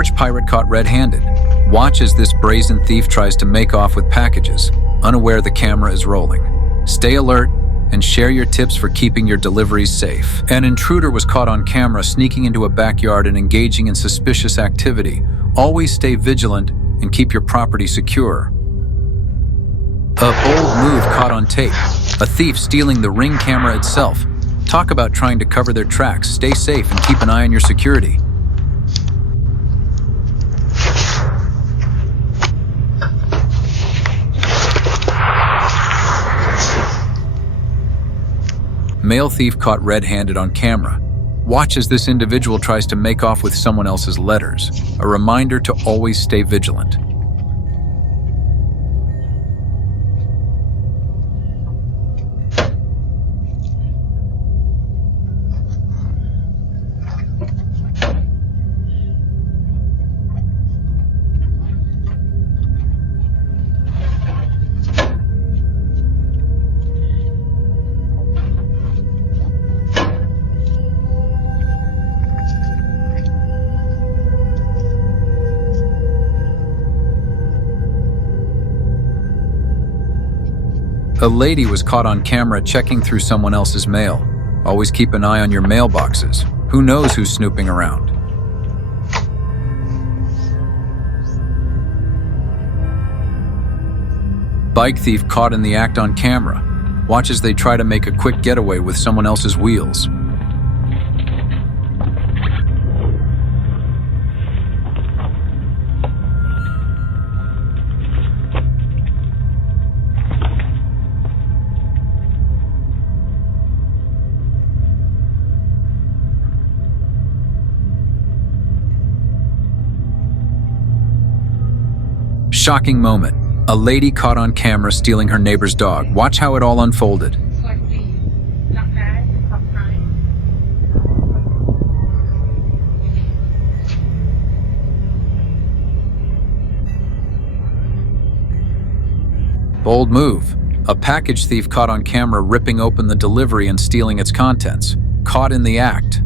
Porch pirate caught red-handed. Watch as this brazen thief tries to make off with packages, unaware the camera is rolling. Stay alert and share your tips for keeping your deliveries safe. An intruder was caught on camera sneaking into a backyard and engaging in suspicious activity. Always stay vigilant and keep your property secure. A bold move caught on tape. A thief stealing the Ring camera itself. Talk about trying to cover their tracks. Stay safe and keep an eye on your security. Male thief caught red-handed on camera. Watch as this individual tries to make off with someone else's letters. A reminder to always stay vigilant. A lady was caught on camera checking through someone else's mail. Always keep an eye on your mailboxes. Who knows who's snooping around? Bike thief caught in the act on camera. Watch as they try to make a quick getaway with someone else's wheels. Shocking moment. A lady caught on camera stealing her neighbor's dog. Watch how it all unfolded. Bold move. A package thief caught on camera ripping open the delivery and stealing its contents. Caught in the act.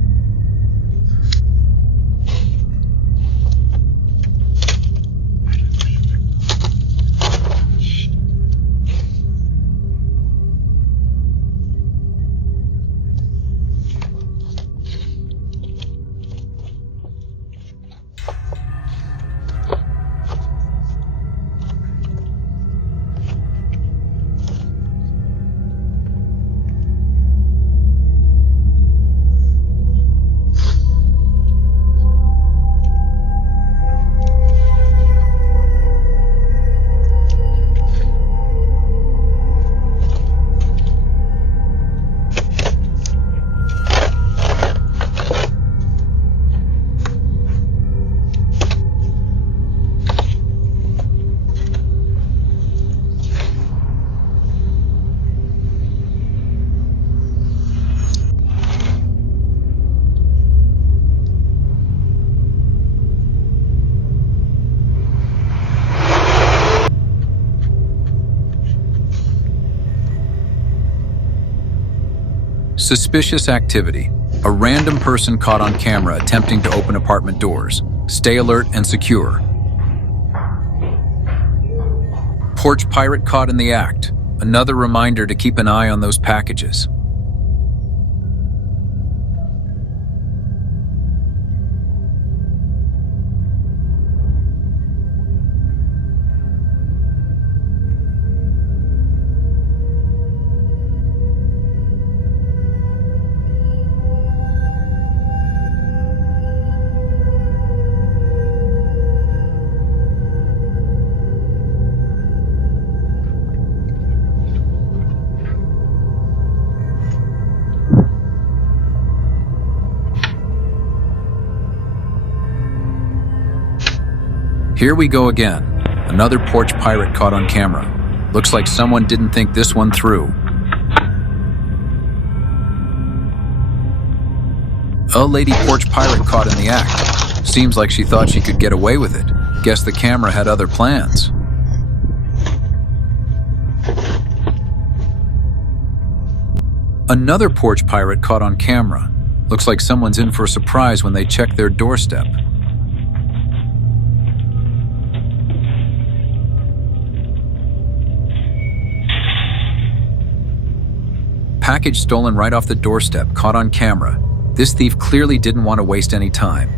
Suspicious activity. A random person caught on camera attempting to open apartment doors. Stay alert and secure. Porch pirate caught in the act. Another reminder to keep an eye on those packages. Here we go again. Another porch pirate caught on camera. Looks like someone didn't think this one through. A lady porch pirate caught in the act. Seems like she thought she could get away with it. Guess the camera had other plans. Another porch pirate caught on camera. Looks like someone's in for a surprise when they check their doorstep. package stolen right off the doorstep, caught on camera. This thief clearly didn't want to waste any time.